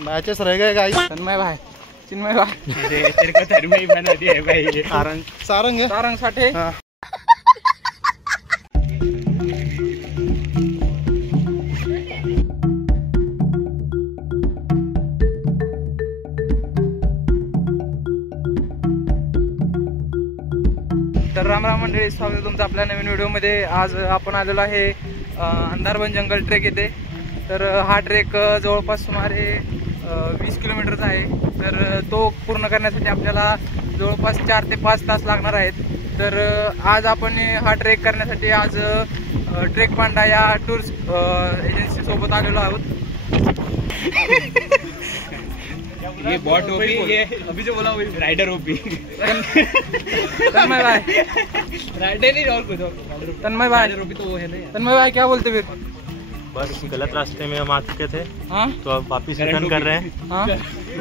मैचेस रह गए गाइस। तन्मय भाई, चिन्मय भाई, तेरे को तन्मय बना दिया है भाई। सारंग है। सारंग साठे। हाँ। तर राम राम मंडळी, स्वागत आहे तुमचं आपल्या नवीन व्हिडिओमध्ये। आज आपण आलेलो आहे अंधारबन जंगल ट्रेक येथे। तर हा ट्रेक जवळपास सुमारे 20 किलोमीटरचा आहे। तर तो पूर्ण करण्यासाठी आपल्याला जवळपास 4 ते 5 तास लागणार आहेत। तर आज आपण हा ट्रेक करण्यासाठी आज ट्रेक पांडा या टूर्स एजन्सी सोबत आलेलो आहोत। ये बॉट ओपी, ये अभी जो बोला वही राइडर ओपी। तन्मय भाई, राइडर नहीं और कुछ और। तन्मय भाई, राइडर ओपी तो वो है ना। तन्मय भाई क्या बोलते फिर? बस गलत रास्ते में हम आ चुके थे। हाँ तो अब वापिस रिटर्न कर रहे हैं। हाँ,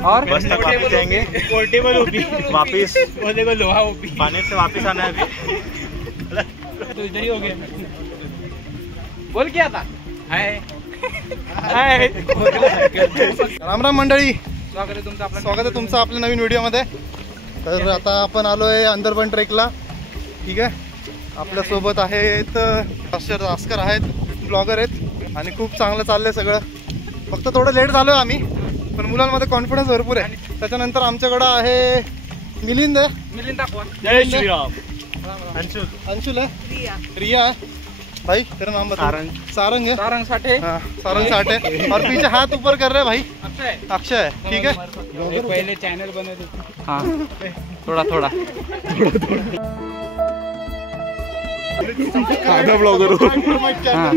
और बस तक वापिस जाएंगे। पोर्टेबल ओपी वापिस वो देखो लोहा ओपी। पानी से वापिस आना है अभी। तो इधर ही हो गया। बोल क्या था? हाय हाय। राम राम मंडळी, स्वागत आहे तुमचं आपल्या स्वागत आहे तुमचं आपल्या नवीन व्हिडिओमध्ये। तर आता आपण आलोय अंदरबन ट्रेकला। ठीक आहे, आपल्या सोबत आहेत भास्कर आहेत, ब्लॉगर आहेत आणि खूप चांगलं चाललंय सगळं। फक्त थोडं लेट झालोय आम्ही, पण मुलांमध्ये कॉन्फिडन्स भरपूर आहे। त्याच्यानंतर आमच्याकडं आहे मिलिंद दाखवा। जय श्रीराम। अंशुल है, रिया है। भाई तेरा नाम बता। सारंग है। सारंग साठे। हाँ, सारंग साठे। और पीछे हाथ ऊपर कर रहे भाई अक्षय है। ठीक है, पहले चैनल बने थे। हाँ, थोड़ा थोड़ा आधा ब्लॉगर हो। हाँ।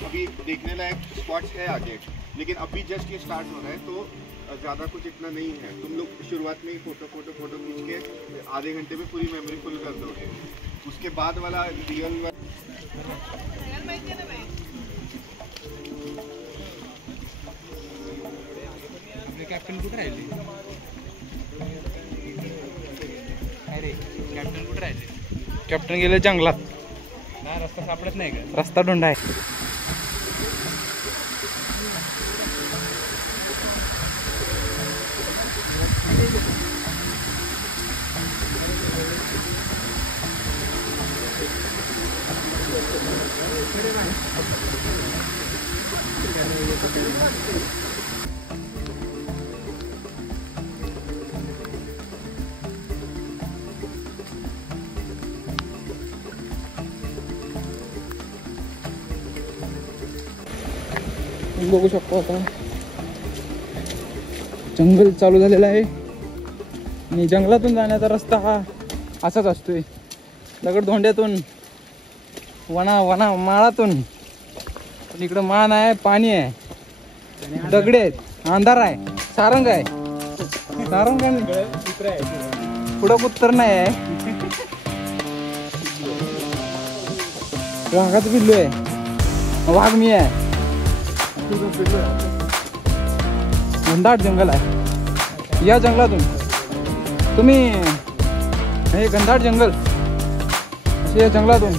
अभी देखने लायक स्पॉट्स है आगे, लेकिन अभी जस्ट ये स्टार्ट हो रहा है तो ज़्यादा कुछ इतना नहीं है। तुम लोग शुरुआत में ही फोटो खींच के आधे घंटे में पूरी मेमोरी फुल कर दोगे। उसके बाद वाला रियल कॅप्टन कुठे राहिले? अरे कॅप्टन कुठे राहिले? कॅप्टन गेले जंगलात। नाही, रस्ता सापडत नाही का? रस्ता ढूंढा आहे। बघू शकतो आता जंगल चालू झालेलं आहे आणि जंगलातून जाण्याचा रस्ता हा असाच असतोय। दगडधोंड्यातून वना माळातून। पण इकडं मान आहे, पाणी आहे, दगडे आहेत, अंधार आहे, सारंग आहे। सारंग पुढं उत्तर नाही आहे। वाघाचं पिल्लू आहे, वाघ मी आहे। घनदाट जंगल आहे। या जंगलातून तुम्ही, हे घनदाट जंगल, या जंगलातून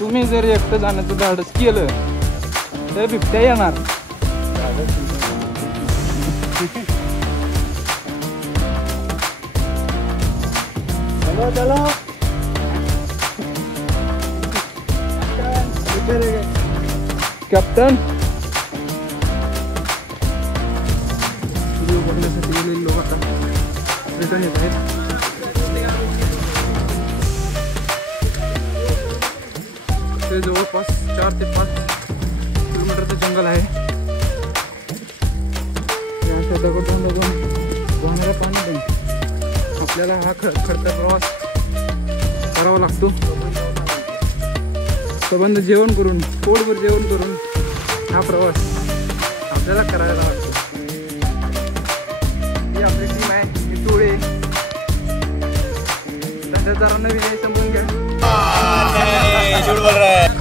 तुम्ही जर एकटं जाण्याचं धाडस केलं तर बिबट्या येणार। चलो कॅप्टन, व्हिडिओ बघण्यासाठी गेलेले लोक आता रिटर्न येत आहेत। ते जवळपास 4 ते 5 किलोमीटरचं जंगल आहे। अशा दगडून वाहणाऱ्या पाण्यातून आपल्याला हा खडतर प्रवास करावा लागतो। सबंध जेवण करून, पोटभर जेवण करून हा प्रवास आपल्याला करायला लागतो। ही आपली टीम आहे, ही टोळी। जरा नवीन आहे, समजून घ्या. झूठ बोल रहा है.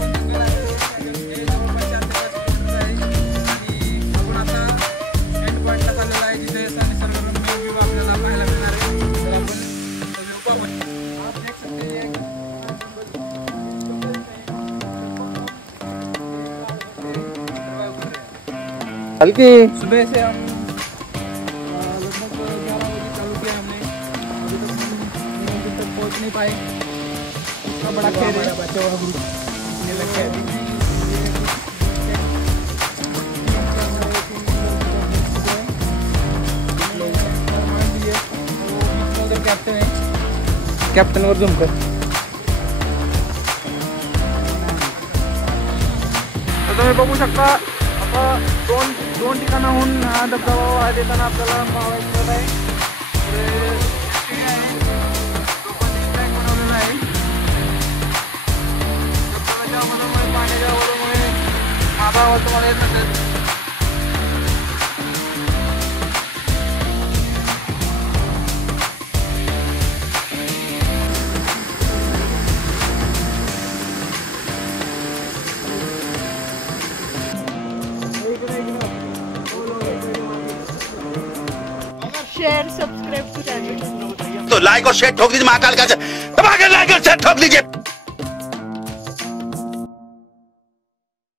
हल्की सुबह से हम लगभग 11 बजे चालू किया हमने, अभी तक हम तक पहुंच नहीं पाए. इतना बड़ा खेल है, बच्चों का ग्रुप ये लग गया है. कैप्टन है, कैप्टन वर झुमकर. तर तुम्ही बघू शकता आता दोन ठिकाणाहून हा धबधबा देताना आपल्याला पाहायचं आहे. बनवलेला आहे धबधब्याच्या मधोमध पाण्याच्या वरूमुळे माझा आवाज तुम्हाला येत असेल. Share subscribe to channel. तो लाइक और शेयर ठोक दीजिए महाकाल का, लाइक और शेयर ठोक दीजिए.